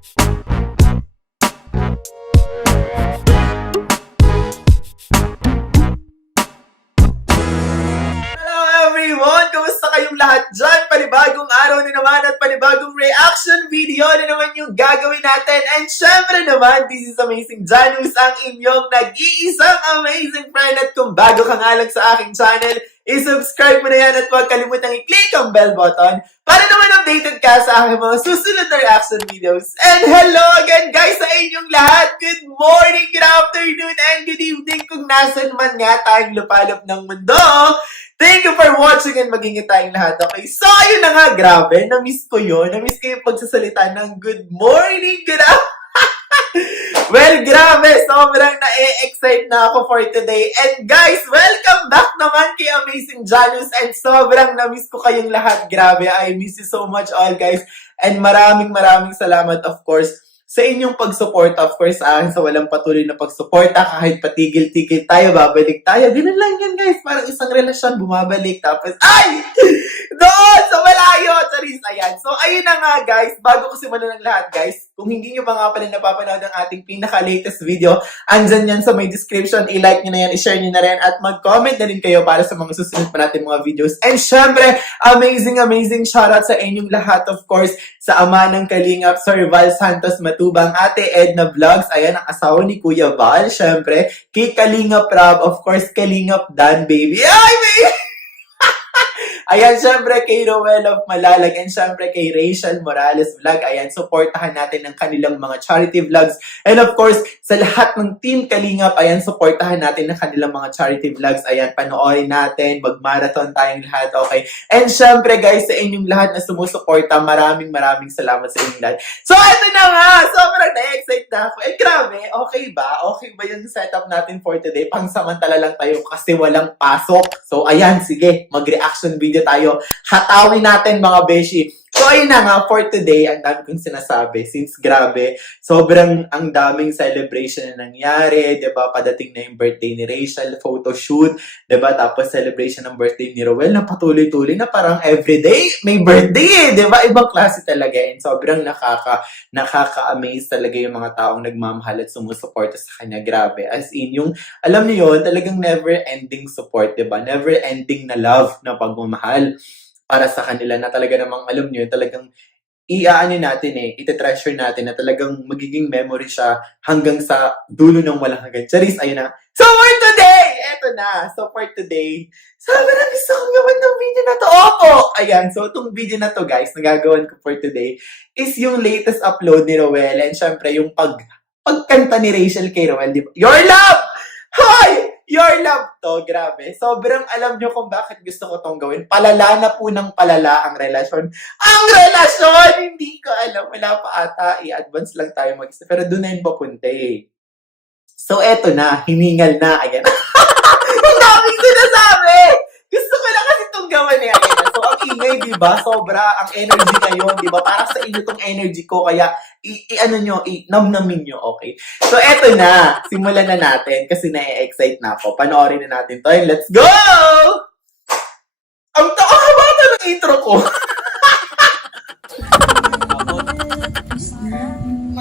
Hello everyone! Kamusta kayong lahat dyan? Panibagong araw na naman at panibagong reaction video na naman yung gagawin natin. And syempre naman, this is Amazing Janus, ang inyong nag-iisang amazing friend. At kung bago ka nga lang sa aking channel, i-subscribe mo na yan at huwag kalimutang i-click ang bell button para naman updated ka sa aking mga susunod na reaction videos. And hello again guys sa inyong lahat! Good morning, good afternoon, and good evening kung nasan man nga tayong lupalop ng mundo. Thank you for watching and mag-ingat tayong lahat, okay? So, ayun na nga, grabe. Na-miss ko yun. Na-miss ko yung pagsasalita ng good morning, good Well, grabe. Sobrang na-excite na ako for today. And guys, welcome back naman kay Amazing Janus. And sobrang na-miss ko kayong lahat. Grabe, I miss you so much all, guys. And maraming salamat, of course, sa inyong pagsuporta, of course, sa akin, sa walang patuloy na pagsuporta, kahit patigil-tigil tayo, babalik tayo. Ganun lang yan, guys. Parang isang relasyon, bumabalik. Tapos, ay! Doon! Sa malayo! Charis, ayan. So, ayun na nga, guys. Bago ko simulan ng lahat, guys, kung hindi nyo pa nga pala napapanood ang ating pinaka-latest video, andyan yan sa may description. I-like nyo na yan, i-share nyo na rin, at mag-comment na rin kayo para sa mga susunod pa natin mga videos. And syempre, amazing shoutout sa inyong lahat, of course, sa ama ng Kalingap, Sir Val Santos Matubang, Ate Edna Vlogs, ayan, ang asawa ni Kuya Val, syempre, kay Kalingap Rob, of course, Kalingap Dan, baby. Ay, baby! Ayan, syempre kay Roel of Malalag, and syempre kay Rachel Morales Vlog. Ayan, supportahan natin ang kanilang mga charity vlogs. And of course, sa lahat ng Team Kalingap, ayan, supportahan natin ang kanilang mga charity vlogs. Ayan, panoorin natin, mag-marathon tayong lahat, okay? And syempre guys, sa inyong lahat na sumusuporta, maraming salamat sa inyong lahat. So, eto na nga! Sobrang na-excite na ako. Eh, grabe, okay ba? Okay ba yung setup natin for today? Pangsamantala lang tayo kasi walang pasok. So, ayan, sige, mag-reaction video tayo. Hatawin natin mga beshi. So, ayun na nga, for today, ang dami kong sinasabi. Since grabe, sobrang ang daming celebration na nangyari, diba? Padating na yung birthday ni Rachel, photoshoot, diba? Tapos celebration ng birthday ni Roel na patuloy-tuloy na parang everyday may birthday, diba? Ibang klase talaga. And sobrang nakaka-amaze talaga yung mga taong nagmamahal at sumusuporta sa kanya. Grabe. As in, yung, alam niyo yun, talagang never-ending support, diba? Never-ending na love na pagmamahal para sa kanila na talaga namang, alam nyo, talagang iaano natin iti-treasure natin na talagang magiging memory siya hanggang sa dulo ng walang hanggan. Charis, ayun na. So for today, eto na. So for today, sabi na gusto kong gawin ng video na to. Opo! Ayan, so itong video na to guys, nagagawan ko for today, is yung latest upload ni Roel. And syempre, yung pagkanta ni Rachel kay Roel, di ba? Your love! Hi! Your love to, grabe. Sobrang alam nyo kung bakit gusto ko tong gawin. Palala na po ng palala ang relasyon. Ang relasyon! Hindi ko alam. Wala pa ata. I-advance lang tayo mag-isa. Pero doon na yun papunta eh. So, eto na. Hiningal na. Ayan. Ang daming sinasabi! Gusto ko na kasi itong gawin eh. Ayan. So, ang ingay, diba? Sobra ang energy ngayon, diba? Para sa inyo itong energy ko. Kaya, namnamin nyo, okay? So, eto na. Simulan na natin kasi na-excite na ako. Panoorin na natin to. And let's go! Ang haba ng intro ko.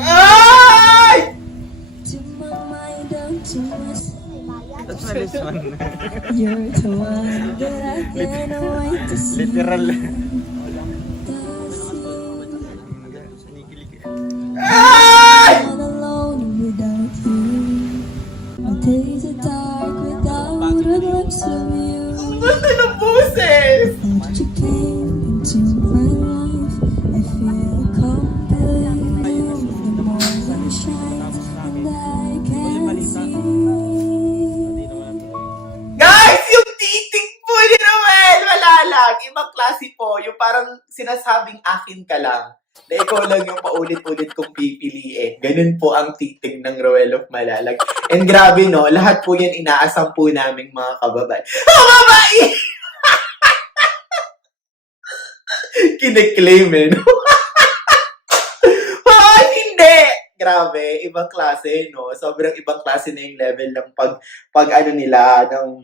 Ay! That's my list one. You're the one that I can't wait to see. Literal. All alone without you. My days are dark without a glimpse of you. Ang ganda ng boses! That you came into my life, I feel complete. The morning shines and I can see. Guys, yung titig po ni Roel, wala lang. Ibang klase po. Yung parang sinasabing akin ka lang. Na ikaw lang yung paulit-ulit kong pipiliin. Ganun po ang titig ng Roel of Malalag. And grabe no, lahat po yan inaasam po naming mga kababay. Babae! Kine-claim eh, no? Ay, hindi! Grabe, ibang klase, no? Sobrang ibang klase na yung level ng pag ano nila, ng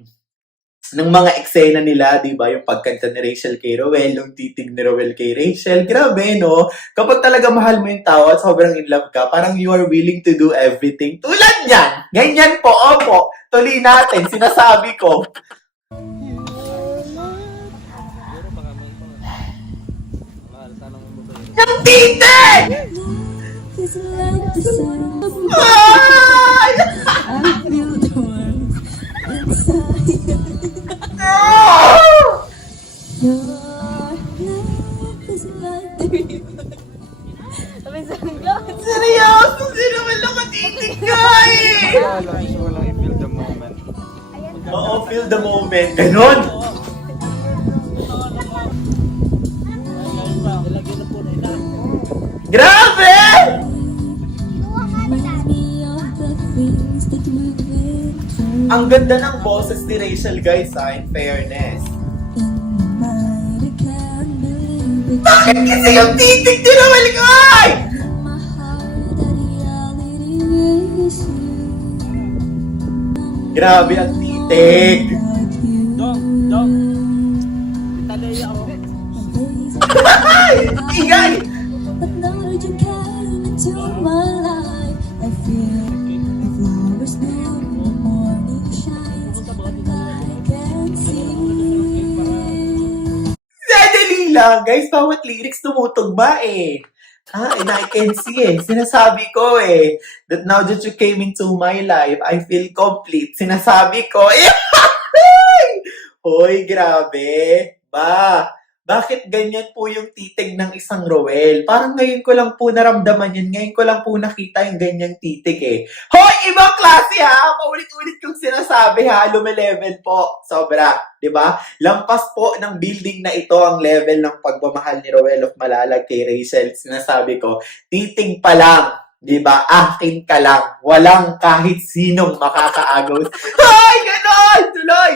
ng mga eksena nila, di ba? Yung pagkanta ni Rachel kay Roel, yung titig ni Roel kay Rachel. Grabe, no? Kapag talaga mahal mo yung tao at sobrang in love ka, parang you are willing to do everything. Tulad niyan! Ganyan po, opo. Tuloy natin, sinasabi ko. Yung titig! It's like the sun. Ay! I feel the warmth inside. Ah! Your love is like the river. Seryoso, sino man lang matitig ka eh! Walang i-feel the moment. Oo, feel the moment. Ganon! Grabe! Reminds me of the things that we've been through. Ang ganda ng boses ni Rachel, guys, in fairness. In the night, I can't believe it. Bakit kasi yung titig ni Roel ko ay? In my heart, that reality is you. Grabe ang titig. Like you. Ay! Ingay! But now that you came into my life, I feel the flowers bloom, the morning shines, and I can see. Sadali lang, guys. Bawat lyrics tumutugma eh. And I can see eh. Sinasabi ko eh. That now that you came into my life, I feel complete. Sinasabi ko eh. Hoy, grabe. Bakit ganyan po yung titig ng isang Roel? Parang ngayon ko lang po naramdaman yan. Ngayon ko lang po nakita yung ganyang titig eh. Hoy, ibang klase ha! Paulit-ulit kong sinasabi ha. Lume-level po. Sobra. 'Di ba? Lampas po ng building na ito ang level ng pagmamahal ni Roel of Malalag kay Rachel. Sinasabi ko, titig pa lang. 'Di ba? Akin ka lang. Walang kahit sinong makakaagaw. Hoy, ganon! Tuloy!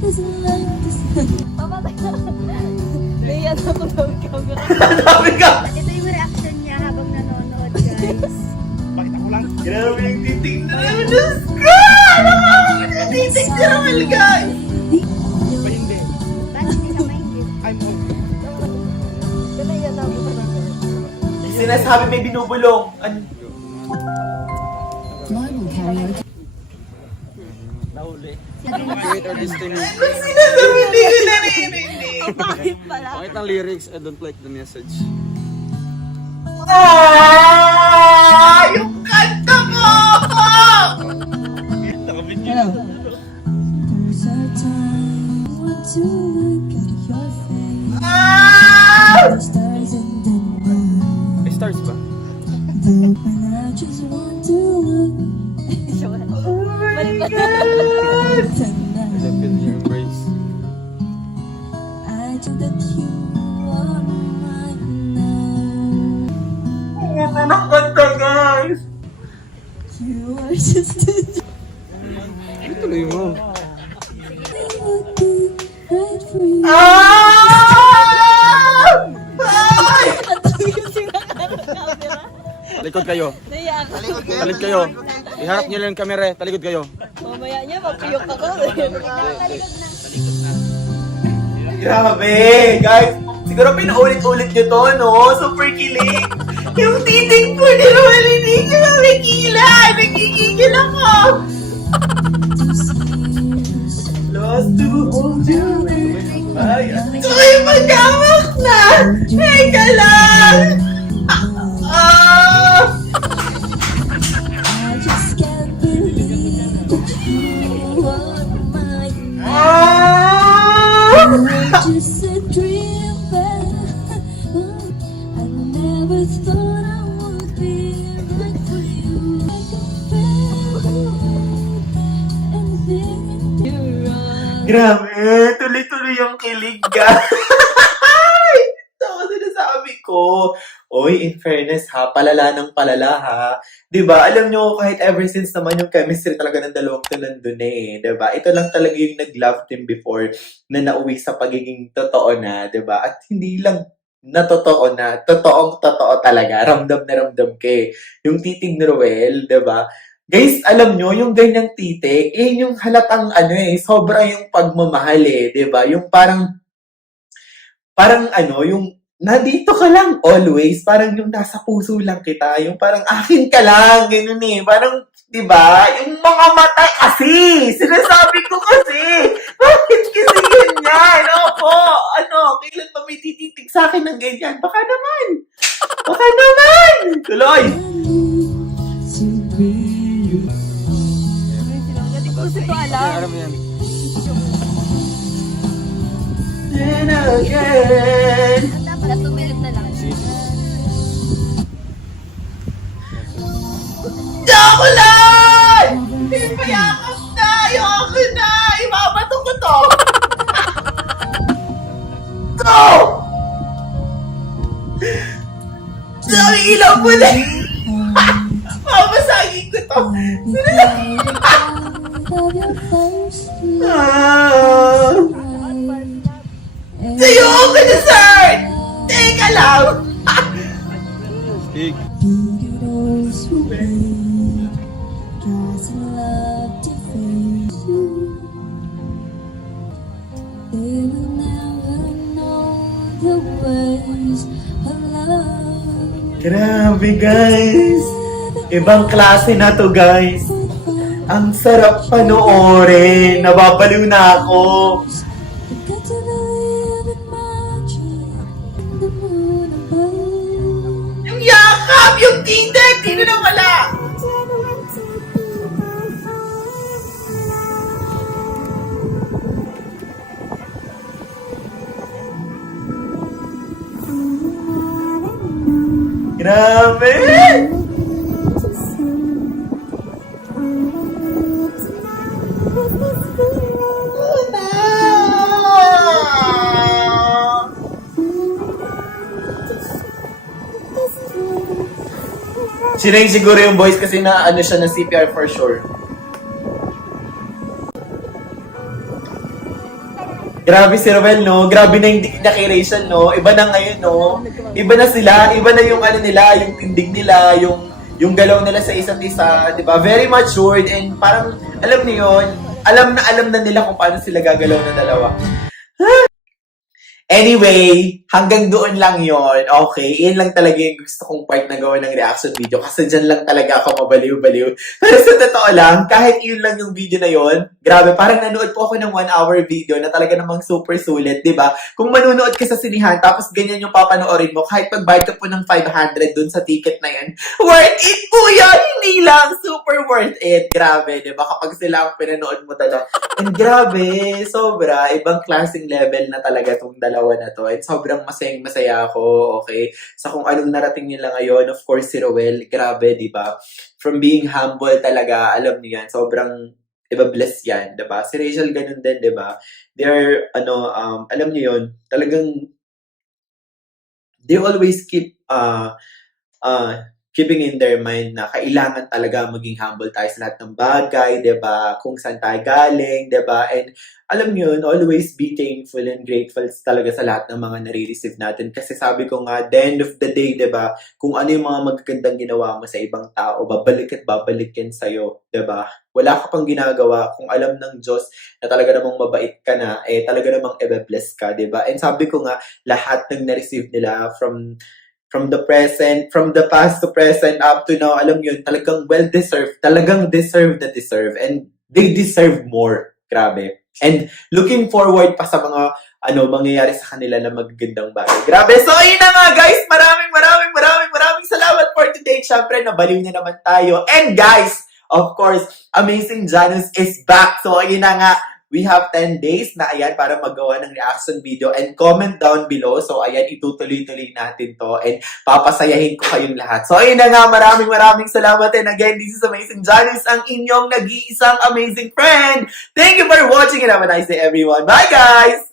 Your love is like the sun. Pamatay na. Kaya ako daw camera. Sabi ka! Ito yung reaction niya habang nanonood, guys. Grabe yung titig na Roel. Diyos ko! Nakakakit yung titig ni Roel, guys! Bakit hindi ka maingit? Kaya yan ako na. Sinasabi may binubulong. Ano? Wait or destiny. Sinasabi hindi ko naririnig. Bakit pala? Bakit ang lyrics? I don't like the message. Yung kanta mo! There's a time I want to look at your face. The stars in the night. May stars ba? And I just want to look Balik pa. I tonight. don't feel your embrace. I know that you are mine now. Ang ganda ng kanta, guys! You are just a Tuloy mo. would be right for you. Ay! Ang dami yung camera. Talikod kayo. Naiyak ako. Talikod kayo. Iharap niyo lang yung camera. Talikod kayo. Mamaya niya, mapiyok ako. Grabe, guys. Siguro pinaulit-ulit nyo to, no? Super kilig. Yung titig po ni Roel, hindi nyo makikila. Nagkikigil ako. Lost to hold you. Ay, ako'y magkawak na. Teka lang. I just can't believe that you are mine. You're just a dream, but I never thought I would be right for you. Like a friend, anything in your eyes. Grabe, tuloy-tuloy yung kilig, guys. Ito ang sinasabi ko. Oy, in fairness ha, palala ng palala ha. 'Di ba? Alam nyo, kahit ever since naman yung chemistry talaga ng dalawang to nandun eh. 'Di ba? Ito lang talaga yung nag-love team before na nauwi sa pagiging totoo na, 'di ba? At hindi lang na totoo na, totoong totoo talaga. Ramdam na ramdam ka eh. Yung titig ni Roel, 'di ba? Guys, alam nyo, yung ganyang titik, yung halatang sobra yung pagmamahal di ba? Yung parang yung nandito ka lang always, parang yung nasa puso lang kita, yung parang akin ka lang, ganun parang, di ba? Yung mga mata kasi, sinasabi ko kasi, bakit kasi ganyan? Opo, kailan pa may tititig sa akin ng ganyan? Baka naman, tuloy! Hindi ko gusto ko alam. Alam mo yan. And again. Handa pala, 2 minutes na lang. Chocolate! Ipayakap na! Ayoko na! Ibabato ko to! Go! Sabi ilaw mo na! Mabasagin ko to! Of your first Ah! light. Sa'yo ako dessert! Teka lang! Stig. Beauty knows who made, doesn't love to face you. They will never know the ways of love. Grabe guys! Ibang klase na to guys! Ang sarap panoorin! Nababaliw na ako! Got to believe in magic, the moon above. Yung yakap! Yung titik! Hindi na wala! Grabe! Sinay siguro yung voice kasi na siya na CPR for sure. Grabe si Ruel, no? Grabe na yung na kay Rachel, no? Iba na ngayon, no? Iba na sila. Iba na yung nila, yung tindig nila, yung galaw nila sa isa't isa, di ba? Very matured and parang, alam niyo yun, alam na nila kung paano sila gagalaw na dalawa. Anyway, hanggang doon lang yon. Okay, yun lang talaga yung gusto kong part na gawa ng reaction video kasi dyan lang talaga ako mabaliw-baliw. Pero sa totoo lang, kahit yun lang yung video na yon, grabe, parang nanood po ako ng 1-hour video na talaga namang super sulit, di ba? Kung manunood ka sa sinihan, tapos ganyan yung papanoorin mo, kahit pagbayad ka po ng 500 dun sa ticket na yan, worth it po yan! Hindi lang, super worth it. Grabe, di ba? Kapag sila ang pinanood mo talaga. And grabe, sobra, ibang klaseng level na talaga tong dalawa na to. And sobrang masayang-masaya ako, okay? Sa kung anong narating nila ngayon, of course, si Roel, grabe, di ba? From being humble talaga, alam niyo yan, sobrang iba-bless yan, di ba? Si Rachel ganun din, di ba? They're, alam niyo yun, talagang, they always keeping in their mind na kailangan talaga maging humble tayo sa lahat ng bagay, di ba? Kung saan tayo galing, di ba? And alam nyo yun, always be thankful and grateful talaga sa lahat ng mga nare-receive natin. Kasi sabi ko nga, the end of the day, di ba? Kung ano yung mga magagandang ginawa mo sa ibang tao, babalik at babalik yan sa'yo, di ba? Wala ka pang ginagawa kung alam ng Diyos na talaga namang mabait ka na, talaga namang i-bless ka, di ba? And sabi ko nga, lahat ng na-receive nila from the present, from the past to present up to now, alam yun, talagang well-deserved, talagang deserve, and they deserve more. Grabe. And looking forward pa sa mga, mangyayari sa kanila na magagandang bagay. Grabe. So, ayun na nga, guys. Maraming salamat for today. Siyempre, nabaliw niya naman tayo. And guys, of course, Amazing Janus is back. So, ayun na nga. We have 10 days na ayan para magawa ng reaction video and comment down below. So ayan, itutuloy-tuloy natin to and papasayahin ko kayong lahat. So ayun na nga, maraming salamat and again, this is Amazing Janus, ang inyong nag-iisang amazing friend. Thank you for watching and have a nice day everyone. Bye guys!